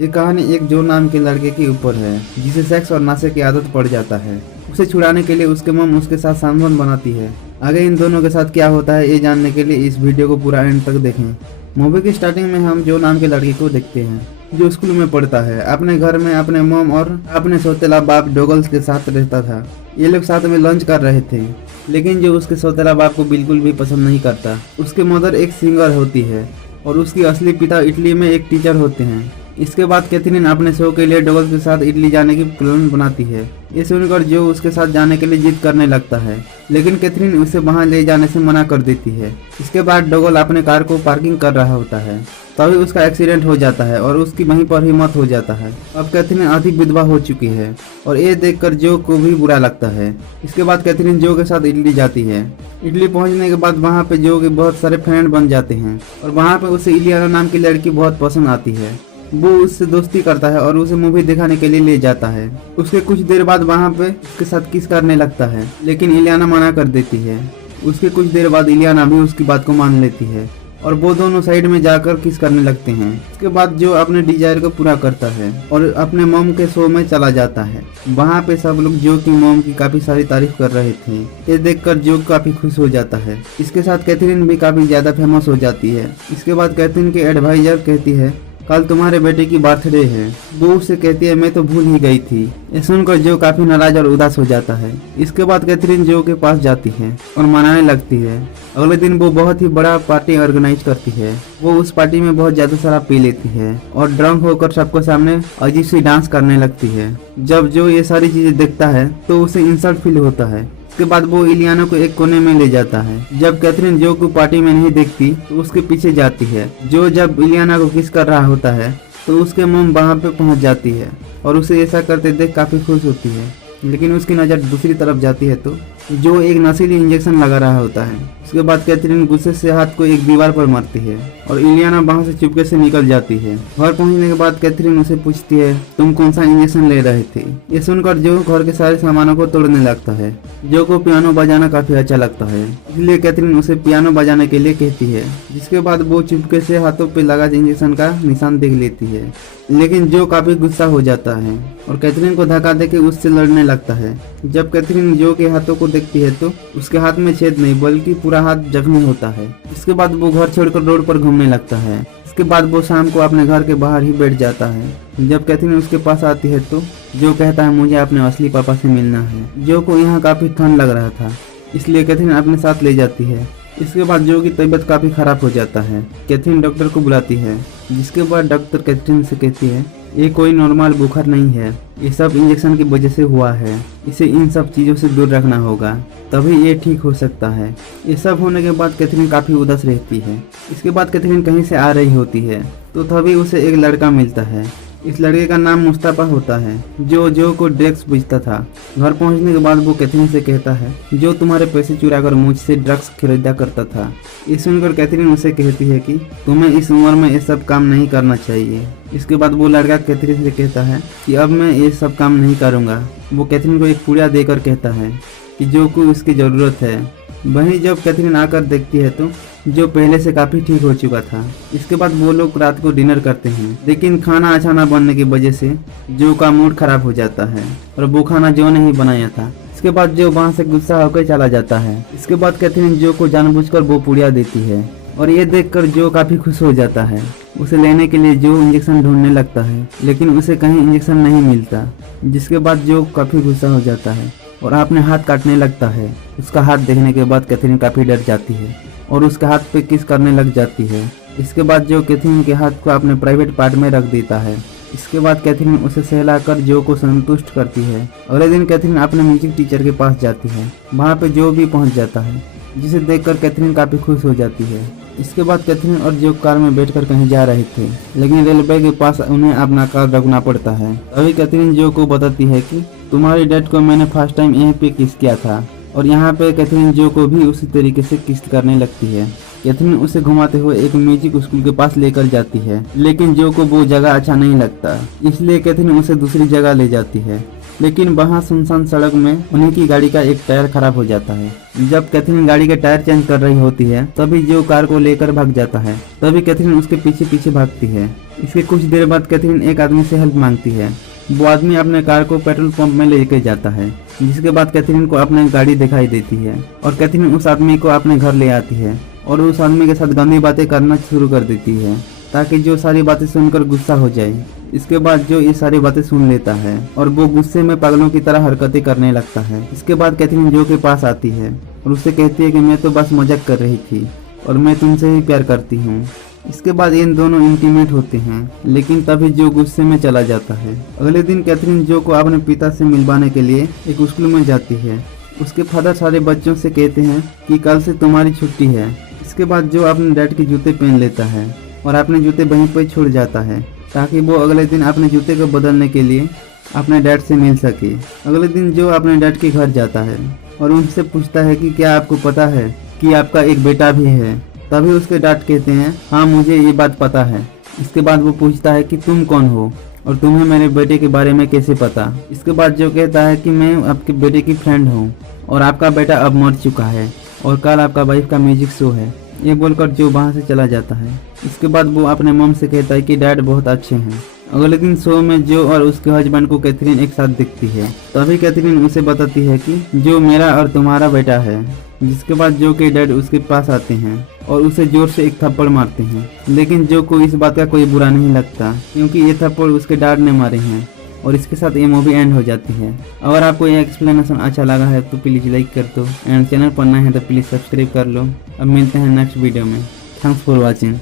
ये कहानी एक जो नाम के लड़के के ऊपर है जिसे सेक्स और नशे की आदत पड़ जाता है। उसे छुड़ाने के लिए उसके मम उसके साथ संबंध बनाती है। आगे इन दोनों के साथ क्या होता है ये जानने के लिए इस वीडियो को पूरा एंड तक देखें। मूवी की स्टार्टिंग में हम जो नाम के लड़के को देखते हैं जो स्कूल में पढ़ता है। अपने घर में अपने मम और अपने सौतेला बाप डोगल्स के साथ रहता था। ये लोग साथ में लंच कर रहे थे, लेकिन जो उसके सौतेला बाप को बिल्कुल भी पसंद नहीं करता। उसके मदर एक सिंगर होती है और उसकी असली पिता इटली में एक टीचर होते हैं। इसके बाद कैथरीन अपने शो के लिए डोगल्स के साथ इटली जाने की प्लान बनाती है। ये सुनकर जो उसके साथ जाने के लिए जिद करने लगता है, लेकिन कैथरीन उसे वहां ले जाने से मना कर देती है। इसके बाद डोगल अपने कार को पार्किंग कर रहा होता है, तभी उसका एक्सीडेंट हो जाता है और उसकी वहीं पर ही मौत हो जाता है। अब कैथरीन आधी विधवा हो चुकी है और ये देखकर जो को भी बुरा लगता है। इसके बाद कैथरीन जो के साथ इटली जाती है। इटली पहुंचने के बाद वहां पे जो के बहुत सारे फ्रेंड बन जाते हैं और वहां पे उसे इलियाना नाम की लड़की बहुत पसंद आती है। वो उससे दोस्ती करता है और उसे मूवी दिखाने के लिए ले जाता है। उसके कुछ देर बाद वहां पे उसके साथ किस करने लगता है, लेकिन इलियाना मना कर देती है। उसके कुछ देर बाद इलियाना भी उसकी बात को मान लेती है और वो दोनों साइड में जाकर किस करने लगते हैं। इसके बाद जो अपने डिजायर को पूरा करता है और अपने मॉम के शो में चला जाता है। वहाँ पे सब लोग जो की मॉम की काफी सारी तारीफ कर रहे थे। ये देखकर जो काफी खुश हो जाता है। इसके साथ कैथरीन भी काफी ज्यादा फेमस हो जाती है। इसके बाद कैथरीन के एडवाइजर कहती है कल तुम्हारे बेटे की बर्थडे है। वो उससे कहती है मैं तो भूल ही गई थी। ये सुनकर जो काफी नाराज और उदास हो जाता है। इसके बाद कैथरीन जो के पास जाती है और मनाने लगती है। अगले दिन वो बहुत ही बड़ा पार्टी ऑर्गेनाइज करती है। वो उस पार्टी में बहुत ज्यादा शराब पी लेती है और ड्रंक होकर सबके सामने अजीब सी डांस करने लगती है। जब जो ये सारी चीजें देखता है तो उसे इंसल्ट फील होता है। इसके बाद वो इलियाना को एक कोने में ले जाता है। जब कैथरीन जो को पार्टी में नहीं देखती तो उसके पीछे जाती है। जो जब इलियाना को किस कर रहा होता है तो उसके मम वहां पे पहुंच जाती है और उसे ऐसा करते देख काफी खुश होती है, लेकिन उसकी नजर दूसरी तरफ जाती है तो जो एक नशीली इंजेक्शन लगा रहा होता है। उसके बाद कैथरीन गुस्से से हाथ को एक दीवार पर मारती है और इलियाना वहां से चुपके से निकल जाती है। घर पहुंचने के बाद कैथरीन उसे पूछती है तुम कौन सा इंजेक्शन ले रहे थे। ये सुनकर जो घर के सारे सामानों को तोड़ने लगता है। जो को पियानो बजाना काफी अच्छा लगता है, इसलिए कैथरीन उसे पियानो बजाने के लिए कहती है। जिसके बाद वो चुपके से हाथों पे लगा इंजेक्शन का निशान देख लेती है, लेकिन जो काफी गुस्सा हो जाता है और कैथरीन को धक्का देके उससे लड़ने लगता है। जब कैथरीन जो के हाथों को देखती है तो उसके हाथ में छेद नहीं बल्कि पूरा हाथ जख्मी होता है। इसके बाद वो घर छोड़कर रोड पर घूमने लगता है। इसके बाद वो शाम को अपने घर के बाहर ही बैठ जाता है। जब कैथरीन उसके पास आती है तो जो कहता है मुझे अपने असली पापा से मिलना है। जो को यहाँ काफी ठंड लग रहा था, इसलिए कैथरीन अपने साथ ले जाती है। इसके बाद जो की तबीयत काफी खराब हो जाता है। कैथरीन डॉक्टर को बुलाती है, जिसके बाद डॉक्टर कैथरीन से कहती है ये कोई नॉर्मल बुखार नहीं है, ये सब इंजेक्शन की वजह से हुआ है। इसे इन सब चीजों से दूर रखना होगा, तभी ये ठीक हो सकता है। ये सब होने के बाद कैथरीन काफी उदास रहती है। इसके बाद कैथरीन कहीं से आ रही होती है तो तभी उसे एक लड़का मिलता है। इस लड़के का नाम मुस्तफा होता है, जो को ड्रग्स बेचता था। घर पहुंचने के बाद वो कैथरीन से कहता है जो तुम्हारे पैसे चुराकर मुझसे ड्रग्स खरीदा करता था। ये सुनकर कैथरीन उसे कहती है कि तुम्हें इस उम्र में ये सब काम नहीं करना चाहिए। इसके बाद वो लड़का कैथरीन से कहता है कि अब मैं ये सब काम नहीं करूँगा। वो कैथरीन को एक पुड़िया देकर कहता है कि जो को उसकी ज़रूरत है। वहीं जब कैथरीन आकर देखती है तो जो पहले से काफी ठीक हो चुका था। इसके बाद वो लोग रात को डिनर करते हैं, लेकिन खाना अच्छा ना बनने की वजह से जो का मूड खराब हो जाता है और वो खाना जो नहीं बनाया था। इसके बाद जो वहाँ से गुस्सा होकर चला जाता है। इसके बाद कैथरीन जो को जानबूझकर वो पुड़िया देती है और ये देखकर जो काफी खुश हो जाता है। उसे लेने के लिए जो इंजेक्शन ढूंढने लगता है, लेकिन उसे कहीं इंजेक्शन नहीं मिलता। जिसके बाद जो काफी गुस्सा हो जाता है और अपने हाथ काटने लगता है। उसका हाथ देखने के बाद कैथरीन काफी डर जाती है और उसके हाथ पे किस करने लग जाती है। इसके बाद जो कैथरीन के हाथ को अपने प्राइवेट पार्ट में रख देता है। इसके बाद कैथरीन उसे सहलाकर जो को संतुष्ट करती है। अगले दिन कैथरीन अपने म्यूजिक टीचर के पास जाती है। वहाँ पे जो भी पहुँच जाता है, जिसे देखकर कैथरीन काफी खुश हो जाती है। इसके बाद कैथरीन और जो कार में बैठकर कहीं जा रहे थे, लेकिन रेलवे के पास उन्हें अपना कार रखना पड़ता है। तभी कैथरीन जो को बताती है कि तुम्हारी डैड को मैंने फर्स्ट टाइम यहीं पे किस किया था और यहाँ पे कैथरीन जो को भी उसी तरीके से किस करने लगती है। कैथरीन उसे घुमाते हुए एक म्यूजिक स्कूल के पास लेकर जाती है, लेकिन जो को वो जगह अच्छा नहीं लगता, इसलिए कैथरीन उसे दूसरी जगह ले जाती है। लेकिन वहाँ सुनसान सड़क में उन्हीं की गाड़ी का एक टायर खराब हो जाता है। जब कैथरीन गाड़ी का टायर चेंज कर रही होती है तभी जो कार को लेकर भाग जाता है। तभी कैथरीन उसके पीछे पीछे भागती है। इसके कुछ देर बाद कैथरीन एक आदमी से हेल्प मांगती है। वो आदमी अपने कार को पेट्रोल पंप में लेके जाता है, जिसके बाद कैथरीन को अपनी गाड़ी दिखाई देती है और कैथरीन उस आदमी को अपने घर ले आती है और उस आदमी के साथ गंदी बातें करना शुरू कर देती है ताकि जो सारी बातें सुनकर गुस्सा हो जाए। इसके बाद जो ये सारी बातें सुन लेता है और वो गुस्से में पागलों की तरह हरकतें करने लगता है। इसके बाद कैथरीन जो के पास आती है और उससे कहती है कि मैं तो बस मजाक कर रही थी और मैं तुमसे ही प्यार करती हूँ। इसके बाद इन दोनों इंटीमेट होते हैं, लेकिन तभी जो गुस्से में चला जाता है। अगले दिन कैथरीन जो को अपने पिता से मिलवाने के लिए एक स्कूल में जाती है। उसके फादर सारे बच्चों से कहते हैं कि कल से तुम्हारी छुट्टी है। इसके बाद जो अपने डैड के जूते पहन लेता है और अपने जूते वहीं पर छोड़ जाता है ताकि वो अगले दिन अपने जूते को बदलने के लिए अपने डैड से मिल सके। अगले दिन जो अपने डैड के घर जाता है और उनसे पूछता है कि क्या आपको पता है कि आपका एक बेटा भी है। तभी उसके डैड कहते हैं हाँ मुझे ये बात पता है। इसके बाद वो पूछता है कि तुम कौन हो और तुम्हें मेरे बेटे के बारे में कैसे पता। इसके बाद जो कहता है कि मैं आपके बेटे की फ्रेंड हूँ और आपका बेटा अब मर चुका है और कल आपका वाइफ का म्यूजिक शो है। ये बोलकर जो वहाँ से चला जाता है। इसके बाद वो अपने मम से कहता है कि डैड बहुत अच्छे हैं। अगले दिन शो में जो और उसके हस्बैंड को कैथरीन एक साथ दिखती है। तभी कैथरीन उसे बताती है कि जो मेरा और तुम्हारा बेटा है। जिसके बाद जो के डैड उसके पास आते हैं और उसे जोर से एक थप्पड़ मारते हैं, लेकिन जो को इस बात का कोई बुरा नहीं लगता क्योंकि ये थप्पड़ उसके डैड ने मारे हैं। और इसके साथ ये मूवी एंड हो जाती है। अगर आपको ये एक्सप्लेनेशन अच्छा लगा है तो प्लीज़ लाइक कर दो एंड चैनल पर नए हैं तो प्लीज़ सब्सक्राइब कर लो। अब मिलते हैं नेक्स्ट वीडियो में। Thanks for watching.